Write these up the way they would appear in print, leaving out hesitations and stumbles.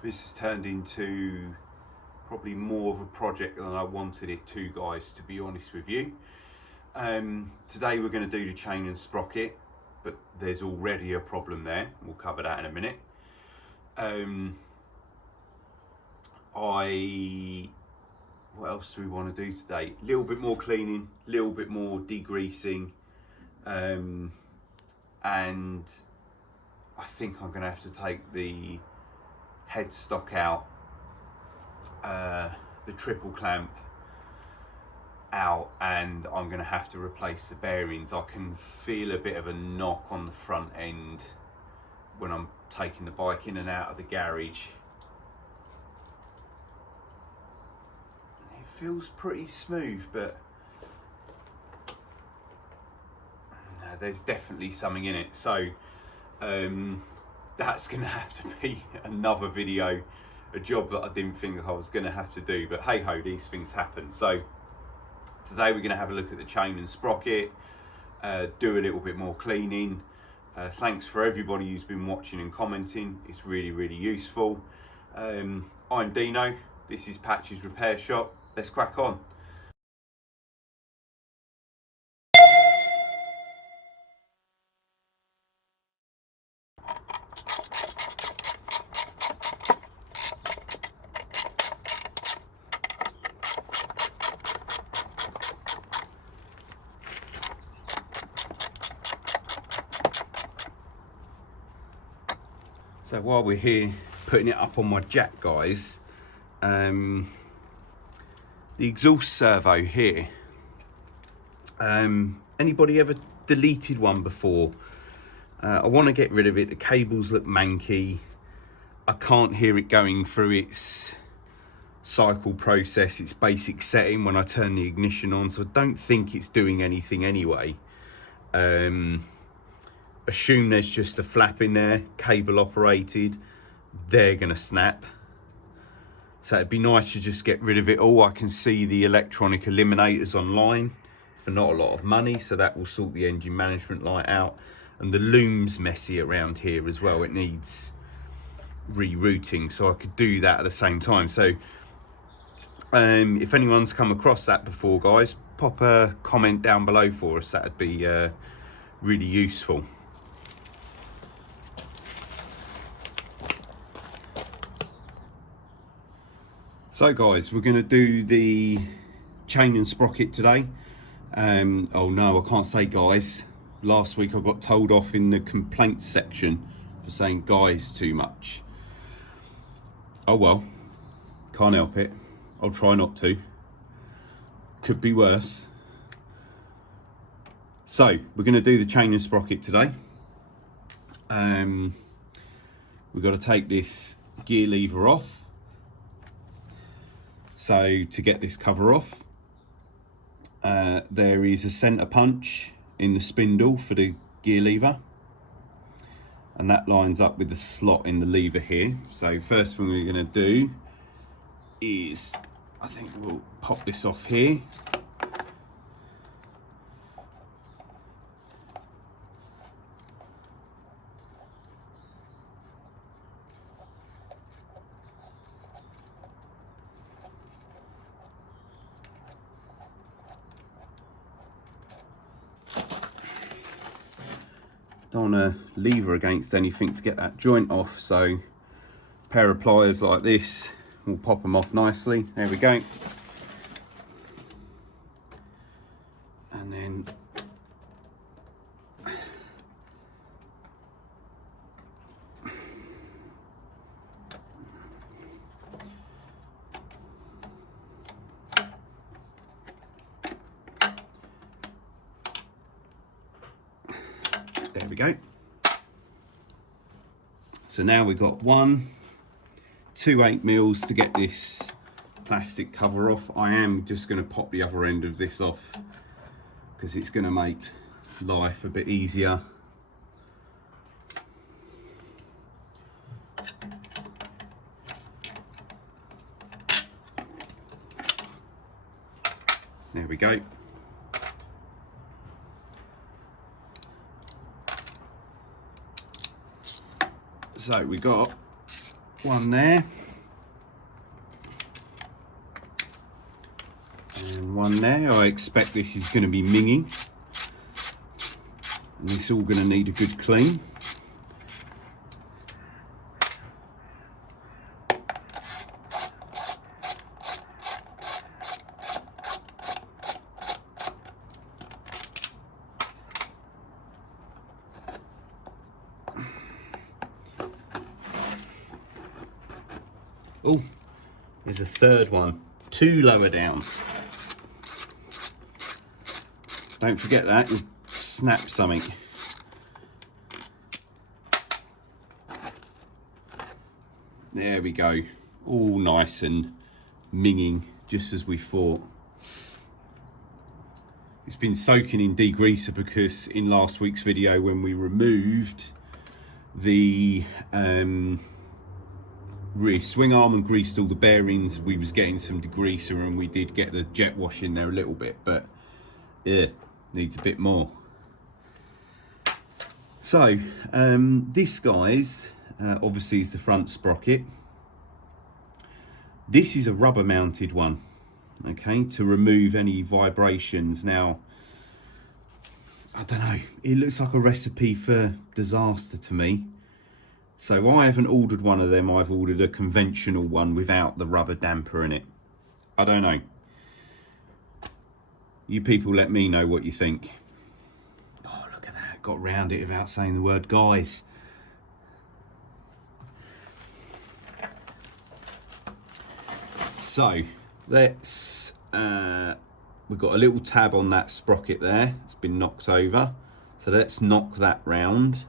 This has turned into probably more of a project than I wanted it to, guys, to be honest with you. Today we're going to do the chain and sprocket, but there's already a problem there. We'll cover that in a minute. What else do we want to do today? A little bit more cleaning, a little bit more degreasing, and I think I'm going to have to take the headstock out, the triple clamp out, and I'm going to have to replace the bearings. I can feel a bit of a knock on the front end when I'm taking the bike in and out of the garage. It feels pretty smooth, but there's definitely something in it. So that's going to have to be another video, a job that I didn't think I was going to have to do, but hey ho, these things happen. So today we're going to have a look at the chain and sprocket, do a little bit more cleaning. Thanks for everybody who's been watching and commenting. It's really, really useful. I'm Dino, this is Patch's Repair Shop. Let's crack on. So while we're here putting it up on my jack, guys, the exhaust servo here, anybody ever deleted one before? I want to get rid of it. The cables look manky. I can't hear it going through its cycle process, its basic setting when I turn the ignition on, so I don't think it's doing anything anyway. Assume there's just a flap in there, cable operated, they're gonna snap. So it'd be nice to just get rid of it all. I can see the electronic eliminators online for not a lot of money, so that will sort the engine management light out. And the loom's messy around here as well, it needs rerouting, so I could do that at the same time. So if anyone's come across that before, guys, pop a comment down below for us, that'd be really useful. So guys, we're going to do the chain and sprocket today. Oh no, I can't say guys. Last week I got told off in the complaints section for saying guys too much. Oh well, can't help it. I'll try not to. Could be worse. So we're going to do the chain and sprocket today. We've got to take this gear lever off. So to get this cover off, there is a centre punch in the spindle for the gear lever, and that lines up with the slot in the lever here. So first thing we're going to do is, I think we'll pop this off here. Don't want to lever against anything to get that joint off, so a pair of pliers like this will pop them off nicely. There we go. And then there we go. So now we've got 1, 2 8mm to get this plastic cover off. I am just going to pop the other end of this off because it's going to make life a bit easier. There we go. So we got one there. And one there. I expect this is going to be minging. And it's all going to need a good clean. Oh, there's a third one, 2 lower down. Don't forget that, you'll snap something. There we go, all nice and minging, just as we thought. It's been soaking in degreaser because in last week's video when we removed the rear swing arm and greased all the bearings, we was getting some degreaser, and we did get the jet wash in there a little bit, but needs a bit more. So this, guys, obviously is the front sprocket. This is a rubber mounted one, okay, to remove any vibrations. Now, I don't know, it looks like a recipe for disaster to me. So I haven't ordered one of them. I've ordered a conventional one without the rubber damper in it. I don't know. You people let me know what you think. Oh, look at that. Got round it without saying the word guys. So let's, we've got a little tab on that sprocket there. It's been knocked over. So let's knock that round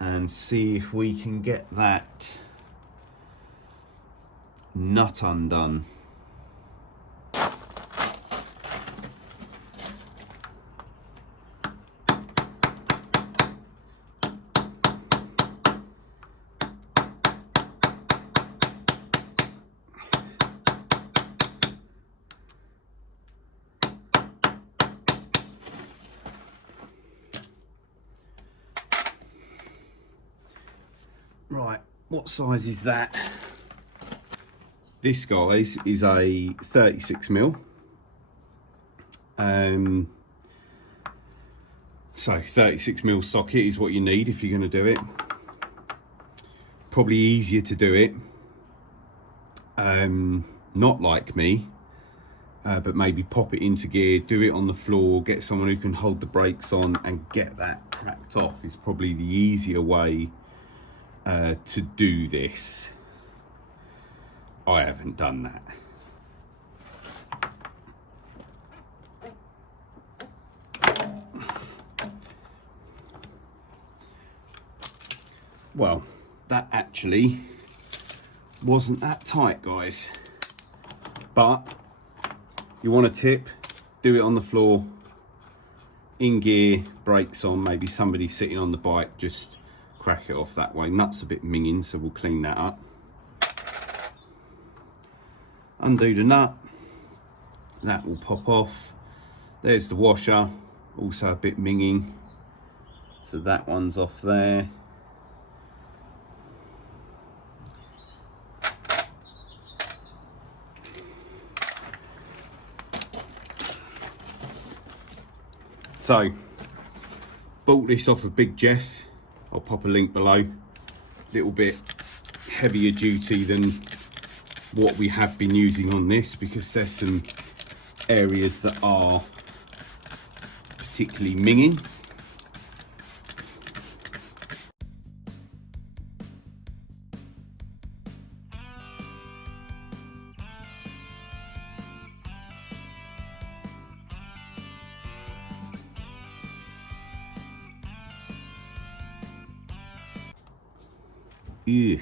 and see if we can get that nut undone. Right, what size is that? This, guys, is a 36mm. So 36mm socket is what you need if you're going to do it. Probably easier to do it, not like me, but maybe pop it into gear, do it on the floor, get someone who can hold the brakes on and get that cracked off is probably the easier way to do this. I haven't done that. Well, that actually wasn't that tight, guys. But you want a tip, do it on the floor, in gear, brakes on, maybe somebody sitting on the bike, just crack it off that way. Nut's a bit minging, so we'll clean that up. Undo the nut, that will pop off. There's the washer, also a bit minging, so that one's off there. So, bought this off of Big Jeff. I'll pop a link below. Little bit heavier duty than what we have been using on this, because there's some areas that are particularly minging. Ew.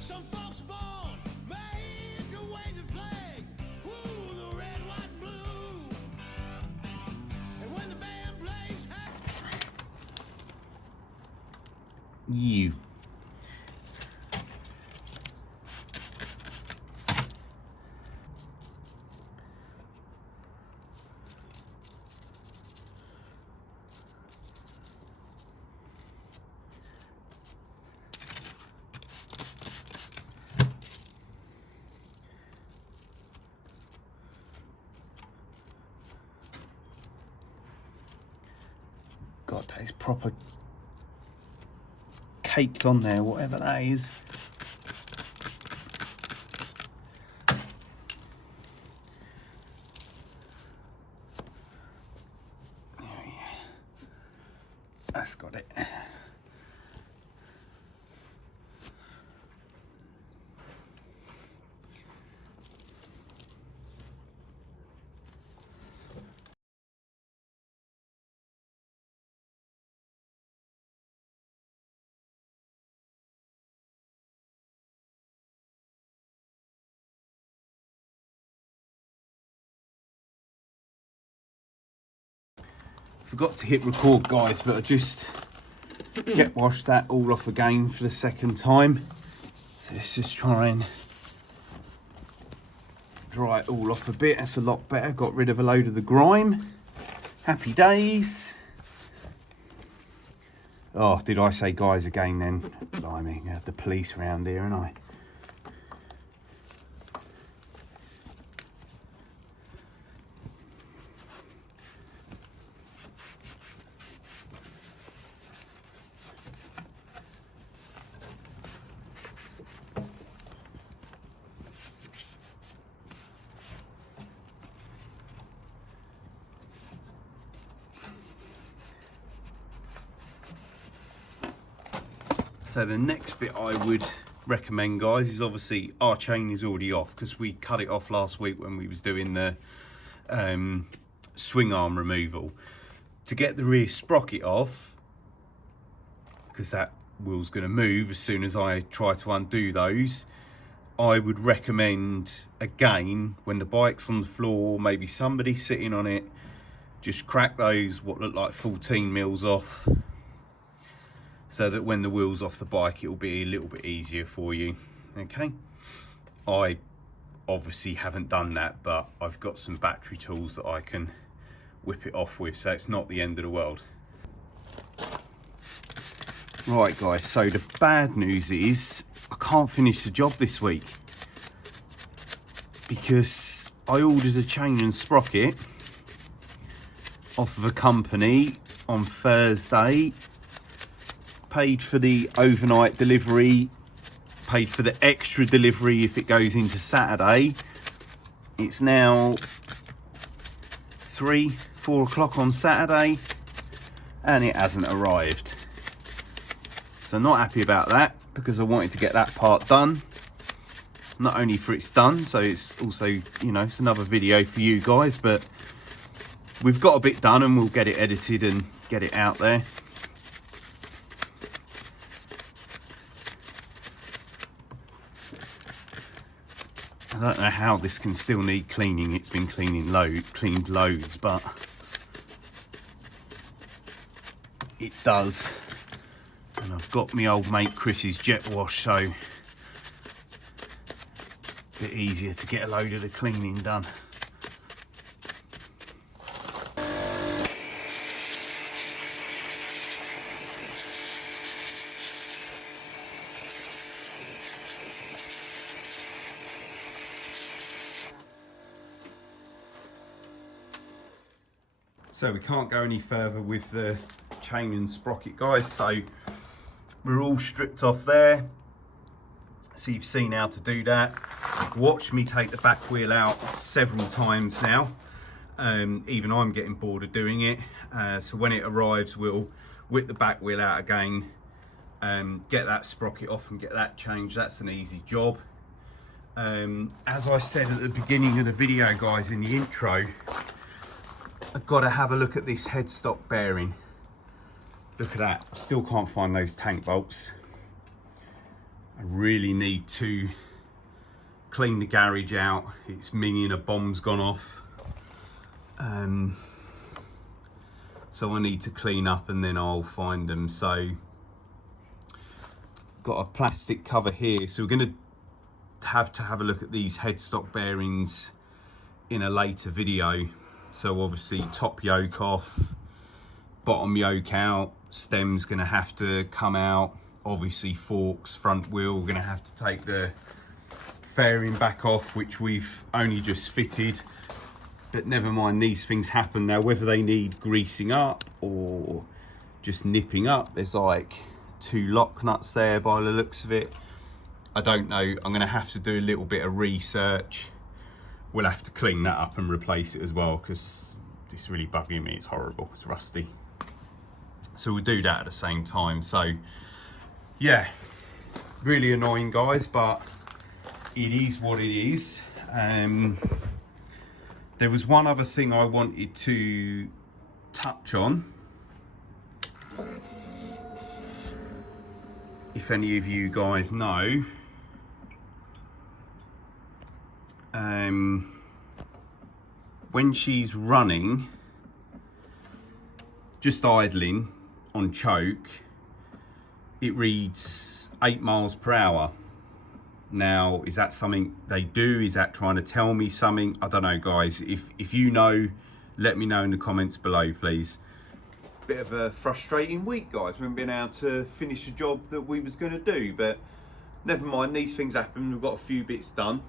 Some folks born made You. God, that is proper caked on there, whatever that is. That's got it. Forgot to hit record, guys, but I just jet washed that all off again for the second time. So let's just try and dry it all off a bit. That's a lot better. Got rid of a load of the grime. Happy days. Oh, did I say guys again then? Blimey, I have the police around here, and I. So the next bit I would recommend, guys, is obviously our chain is already off because we cut it off last week when we was doing the swing arm removal. To get the rear sprocket off, because that wheel's going to move as soon as I try to undo those, I would recommend, again, when the bike's on the floor, maybe somebody sitting on it, just crack those what look like 14 mils off, so that when the wheel's off the bike, it will be a little bit easier for you. Okay, I obviously haven't done that, but I've got some battery tools that I can whip it off with, so it's not the end of the world. Right, guys, so the bad news is I can't finish the job this week because I ordered a chain and sprocket off of a company on Thursday, paid for the overnight delivery, paid for the extra delivery if it goes into Saturday. It's now 3-4 o'clock on Saturday and it hasn't arrived. So not happy about that, because I wanted to get that part done. Not only for it's done, so it's also, you know, it's another video for you guys, but we've got a bit done and we'll get it edited and get it out there. I don't know how this can still need cleaning. It's been cleaned loads, but it does. And I've got my old mate Chris's jet wash, so a bit easier to get a load of the cleaning done. So we can't go any further with the chain and sprocket, guys, so we're all stripped off there. So you've seen how to do that. You've watched me take the back wheel out several times now. Even I'm getting bored of doing it. So when it arrives, we'll whip the back wheel out again, get that sprocket off and get that changed. That's an easy job. As I said at the beginning of the video, guys, in the intro, I've got to have a look at this headstock bearing. Look at that. I still can't find those tank bolts. I really need to clean the garage out. It's minging, a bomb's gone off. So I need to clean up and then I'll find them. So got a plastic cover here, so we're going to have a look at these headstock bearings in a later video. So obviously top yoke off, bottom yoke out, stem's going to have to come out, obviously forks, front wheel, we're going to have to take the fairing back off, which we've only just fitted. But never mind, these things happen. Now whether they need greasing up or just nipping up, there's like 2 lock nuts there by the looks of it. I don't know, I'm going to have to do a little bit of research. We'll have to clean that up and replace it as well, because it's really bugging me, it's horrible, it's rusty. So we'll do that at the same time. So yeah, really annoying guys, but it is what it is. There was one other thing I wanted to touch on. If any of you guys know, when she's running, just idling on choke, it reads 8 miles per hour. Now, is that something they do? Is that trying to tell me something? I don't know, guys. If you know, let me know in the comments below, please. Bit of a frustrating week, guys. We haven't been able to finish the job that we was going to do, but never mind, these things happen. We've got a few bits done.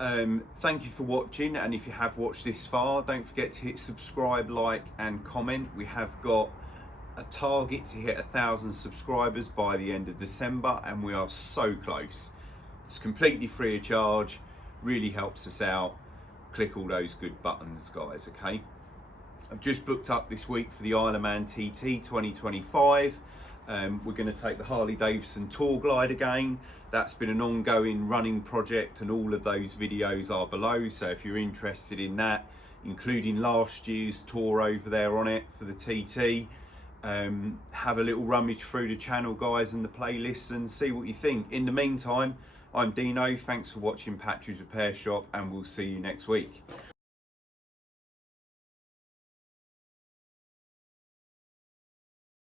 Thank you for watching, and if you have watched this far, don't forget to hit subscribe, like and comment. We have got a target to hit 1,000 subscribers by the end of December, and we are so close. It's completely free of charge, really helps us out. Click all those good buttons, guys, okay? I've just booked up this week for the Isle of Man TT 2025. We're going to take the Harley Davidson Tour Glide again. That's been an ongoing running project, and all of those videos are below. So if you're interested in that, including last year's tour over there on it for the TT, have a little rummage through the channel, guys, and the playlists, and see what you think. In the meantime, I'm Dino. Thanks for watching Patch's Repair Shop, and we'll see you next week.